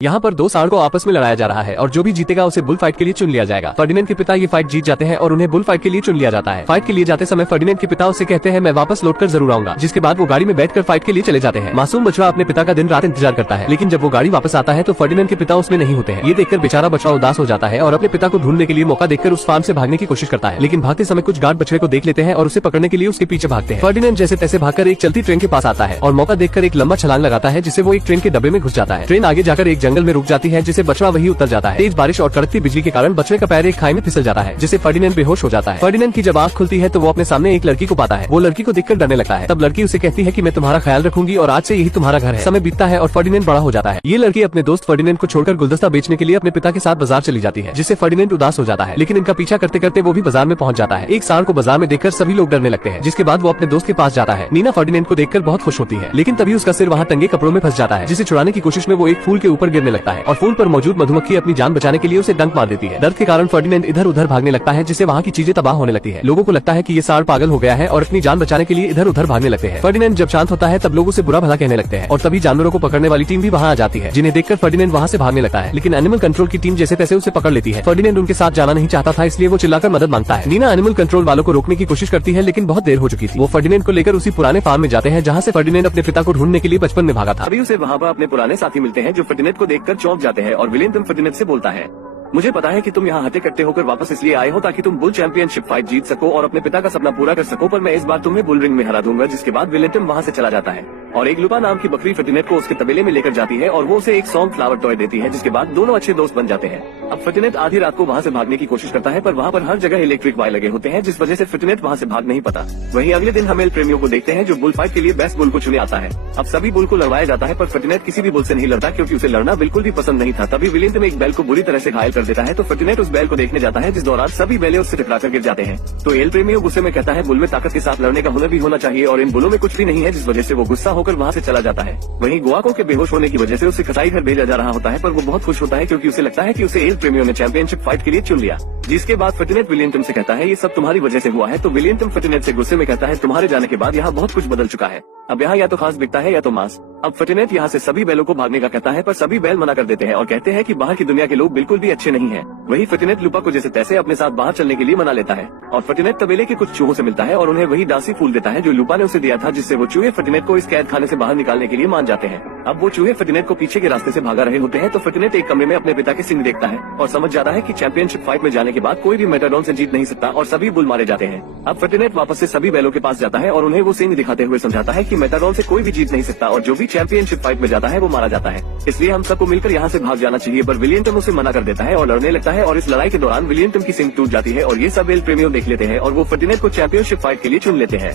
यहाँ पर दो सांड को आपस में लड़ाया जा रहा है और जो भी जीतेगा उसे बुल फाइट के लिए चुन लिया जाएगा। फर्डिनेंड के पिता ये फाइट जीत जाते हैं और उन्हें बुल फाइट के लिए चुन लिया जाता है। फाइट के लिए जाते समय फर्डिनेंड के पिता उससे कहते हैं मैं वापस लौटकर जरूर आऊंगा, जिसके बाद वो गाड़ी में बैठकर फाइट के लिए चले जाते हैं। मासूम बछड़ा अपने पिता का दिन रात इंतजार करता है, लेकिन जब वो गाड़ी वापस आता है तो फर्डिनेंड के पिता उसमें नहीं होते हैं। ये देखकर बेचारा बछड़ा उदास हो जाता है और अपने पिता को ढूंढने के लिए मौका देखकर उस फार्म से भागने की कोशिश करता है, लेकिन भागते समय कुछ गार्ड बछड़े को देख लेते हैं और उसे पकड़ने के लिए उसके पीछे भागते हैं। फर्डिनेंड जैसे तैसे भागकर एक चलती ट्रेन के पास आता है और मौका देखकर एक लंबा छलांग लगाता है, जिससे वो एक ट्रेन के डब्बे में घुस जाता है। ट्रेन आगे जाकर एक जंगल में रुक जाती है, जिसे बछड़ा वही उतर जाता है। तेज बारिश और कड़कती बिजली के कारण बछड़े का पैर एक खाई में फिसल जाता है, जिससे फर्डिनेंड बेहोश हो जाता है। फर्डिनेंड की जब आंख खुलती है तो वो अपने सामने एक लड़की को पाता है। वो लड़की को देखकर डरने लगता है। तब लड़की उसे कहती है कि मैं तुम्हारा ख्याल रखूंगी और आज से यही तुम्हारा घर है। समय बीतता है और फर्डिनेंड बड़ा हो जाता है। ये लड़की अपने दोस्त फर्डिनेंड को छोड़कर गुलदस्ता बेचने के लिए अपने पिता के साथ बाजार चली जाती है, जिससे फर्डिनेंड उदास हो जाता है, लेकिन इनका पीछा करते करते वो भी बाजार में पहुंच जाता है। एक सांड को बाजार में देखकर सभी लोग डरने लगते हैं, जिसके बाद वो अपने दोस्त के पास जाता है। नीना फर्डिनेंड को देखकर बहुत खुश होती है, लेकिन तभी उसका सिर वहाँ टंगे कपड़ों में फंस जाता है, जिसे छुड़ाने की कोशिश में वो एक फूल के ऊपर गिरने लगता है और फूल पर मौजूद मधुमक्खी अपनी जान बचाने के लिए उसे डंक मार देती है। दर्द के कारण फर्डिनेंड इधर उधर भागने लगता है, जिससे वहाँ की चीजें तबाह होने लगती है। लोगों को लगता है कि ये सांड पागल हो गया है और अपनी जान बचाने के लिए इधर उधर भागने लगते हैं। फर्डिनेंड जब शांत होता है तब लोग उसे बुरा भला कहने लगते हैं और तभी जानवरों को पकड़ने वाली टीम भी वहाँ आ जाती है, जिन्हें देखकर फर्डिनेंड वहाँ से भागने लगता है, लेकिन एनिमल कंट्रोल की टीम जैसे तैसे उसे पकड़ लेती है। फर्डिनेंड उनके साथ जाना नहीं चाहता था, इसलिए वो चिल्लाकर मदद मांगता है। नीना एनिमल कंट्रोल वालों को रोकने की कोशिश करती है, लेकिन बहुत देर हो चुकी थी। वो फर्डिनेंड को लेकर उसी पुराने फार्म में जाते हैं, जहाँ से फर्डिनेंड अपने पिता को ढूंढने के लिए बचपन में भागा था। अभी उसे वहाँ पर अपने पुराने साथी मिलते हैं, जो फर्डिनेंड को देखकर चौंक जाते हैं और विलियम फर्डिनेंड से बोलता है, मुझे पता है कि तुम यहाँ हटे कट्टे होकर वापस इसलिए आए हो ताकि तुम बुल चैंपियनशिप फाइट जीत सको और अपने पिता का सपना पूरा कर सको, पर मैं इस बार तुम्हें बुल रिंग में हरा दूंगा। जिसके बाद विलियम वहाँ से चला जाता है और एक लुपा नाम की बकरी फर्डिनेंड को उसके तबेले में लेकर जाती है और वो उसे एक सॉन्ग फ्लावर टॉय देती है, जिसके बाद दोनों अच्छे दोस्त बन जाते हैं। अब फर्डिनेंड आधी रात को वहाँ से भागने की कोशिश करता है, पर वहाँ पर हर जगह इलेक्ट्रिक वायर लगे होते हैं, जिस वजह से फर्डिनेंड वहाँ से भाग नहीं पाता। वहीं अगले दिन हम एल प्रेमियों को देखते हैं, जो बुल फाइट के लिए बेस्ट बुल को चुने आता है। अब सभी बुल को लड़वाया जाता है, पर फर्डिनेंड किसी भी बुल से नहीं लड़ता, क्योंकि उसे लड़ना बिल्कुल भी पसंद नहीं था। तभी विलियम एक बैल को बुरी तरह से घायल कर देता है, तो फर्डिनेंड उस बैल को देखने जाता है, जिस दौरान सभी बैले उससे टकराकर गिर जाते हैं। तो एल प्रेमियों गुस्से में कहता है, बुल में ताकत के साथ लड़ने का हुनर भी होना चाहिए और इन बुलों में कुछ भी नहीं है, जिस वजह से वो गुस्सा होकर वहाँ से चला जाता है। वहीं गुआको के बेहोश होने की वजह से उसे कसाई घर भेजा जा रहा होता है, पर वो बहुत खुश होता है क्योंकि उसे लगता है कि उसे एल प्रेमियों ने चैंपियनशिप फाइट के लिए चुन लिया। जिसके बाद फर्डिनेंड विलियम से कहता है, ये सब तुम्हारी वजह से हुआ है। तो विलियम फर्डिनेंड से गुस्से में कहता है, तुम्हारे जाने के बाद यहाँ बहुत कुछ बदल चुका है। अब यहाँ या तो खास बिकता है या तो मांस। अब फर्डिनेंड यहाँ से सभी बैलों को भागने का कहता है, पर सभी बैल मना कर देते हैं और कहते हैं कि बाहर की दुनिया के लोग बिल्कुल भी अच्छे नहीं हैं। वही फर्डिनेंड लुपा को जैसे तैसे अपने साथ बाहर चलने के लिए मना लेता है और फर्डिनेंड तबेले के कुछ चूहों से मिलता है और उन्हें वही डांसी फूल देता है जो लुपा ने उसे दिया था, जिससे वो चूहे फर्डिनेंड को इस कैद खाने से बाहर निकालने के लिए मान जाते हैं। अब वो चूहे फर्डिनेंड को पीछे के रास्ते से भागा रहे होते हैं, तो फर्डिनेंड एक कमरे में अपने पिता के सिंह देखता है और समझ जाता है कि चैंपियनशिप फाइट में जाने के बाद कोई भी मेटाडॉन से जीत नहीं सकता और सभी बुल मारे जाते हैं। अब फर्डिनेंड वापस से सभी बैलों के पास जाता है और उन्हें वो सिंह दिखाते हुए समझाता है कि मेटाडॉन से कोई भी जीत नहीं सकता और जो भी चैंपियनशिप फाइट में जाता है वो मारा जाता है, इसलिए हम सबको मिलकर यहाँ से भाग जाना चाहिए। पर विलियम उसे मना कर देता है और लड़ने लगता है और इस लड़ाई के दौरान विलियम की सिंह टूट जाती है और ये सब एल प्रेमियों देख लेते हैं और वो फर्डिनेंड को चैंपियनशिप फाइट के लिए चुन लेते हैं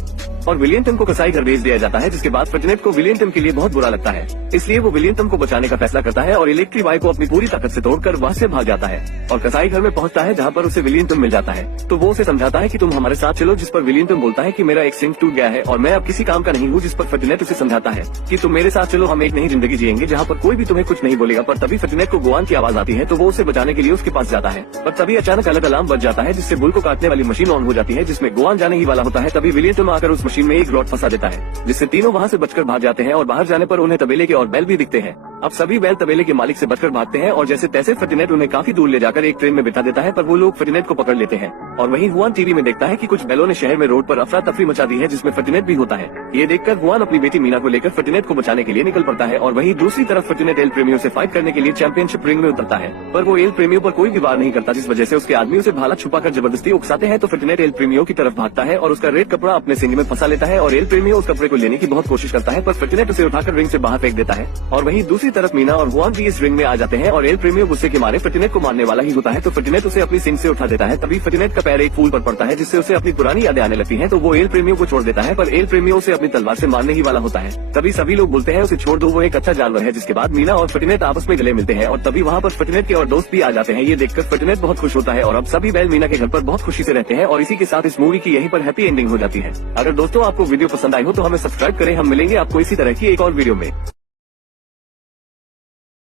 और विलियम को कसाई घर भेज दिया जाता है। जिसके बाद फर्डिनेंड को विलियम के लिए बहुत बुरा लगता है, इसलिए वो विलियम को बचाने का फैसला करता है और इलेक्ट्रिक वायर को अपनी पूरी ताकत से तोड़कर वहाँ से भाग जाता है और कसाई घर में पहुँचता है, जहाँ पर उसे विलियम मिल जाता है। तो वो उसे समझाता है कि तुम हमारे साथ चलो, जिस पर विलियम बोलता है कि मेरा एक सिंह टूट गया है और मैं अब किसी काम का नहीं हूँ। जिस पर फर्डिनेंड उसे समझाता है कि तुम मेरे साथ चलो, हम एक नई जिंदगी जिएंगे जहाँ पर कोई भी तुम्हें कुछ नहीं बोलेगा। पर तभी फर्डिनेंड को गुआन की आवाज आती है, तो वो उसे बचाने के लिए उसके पास जाता है, पर तभी अचानक अलग अलार्म बज जाता है, जिससे बुल को काटने वाली मशीन ऑन हो जाती है, जिसमें गुआन जाने ही वाला होता है। तभी विलियम आकर उस मशीन में एक रॉड फंसा देता है, जिससे तीनों वहाँ से बचकर भाग जाते हैं और बाहर जाने पर उन्हें तबेले के और बैल भी दिखते हैं। अब सभी बैल तबेले के मालिक से बचकर भागते हैं और जैसे तैसे फर्डिनेंड उन्हें काफी दूर ले जाकर एक ट्रेन में बिठा देता है, पर वो लोग फर्डिनेंड को पकड़ लेते हैं। और वहीं हुआन टीवी में देखता है कि कुछ बैलों ने शहर में रोड पर अफरा तफरी मचा दी है, जिसमें फर्डिनेंड भी होता है। ये देखकर हुआन अपनी बेटी मीना को लेकर फर्डिनेंड को बचाने के लिए निकल पड़ता है और वहीं दूसरी तरफ फर्डिनेंड एल प्रेमियों से फाइट करने के लिए चैंपियनशिप रिंग में उतरता है, पर वो एल प्रेमियों पर कोई भी वार नहीं करता, जिस वजह से उसके आदमी उसे भाला छुपाकर जबरदस्ती उकसाते हैं। तो फर्डिनेंड एल प्रेमियों की तरफ भागता है और उसका रेड कपड़ा अपने सिंह में फंसा लेता है और एल प्रेमियों उस कपड़े को लेने की बहुत कोशिश करता है, पर फर्डिनेंड उसे उठाकर रिंग से बाहर फेंक देता है। और वहीं दूसरी तरफ मीना और हुआन भी इस रिंग में आ जाते हैं और एल प्रेमियों गुस्से के मारे फर्डिनेंड को मारने वाला ही होता है, तो फर्डिनेंड उसे अपनी सिंह से उठा देता है। तभी फर्डिनेंड का पैर एक फूल पर पड़ता है, जिससे उसे अपनी पुरानी यादें आने लगती हैं, तो वो एल प्रेमियों को छोड़ देता है, पर एल प्रेमियों उसे अपनी तलवार से मारने ही वाला होता है। तभी सभी लोग बोलते हैं उसे छोड़ दो, वो एक अच्छा जानवर है। जिसके बाद मीना और फर्डिनेंड आपस में गले मिलते हैं और तभी वहाँ पर फर्डिनेंड के और दोस्त भी आ जाते हैं। ये देखकर फर्डिनेंड बहुत खुश होता है और अब सभी बैल मीना के घर पर बहुत खुशी से रहते हैं और इसी के साथ इस मूवी की यहीं पर हैप्पी एंडिंग हो जाती है। अगर दोस्तों आपको वीडियो पसंद आई हो तो हमें सब्सक्राइब करें। हम मिलेंगे आपको इसी तरह की एक और वीडियो में।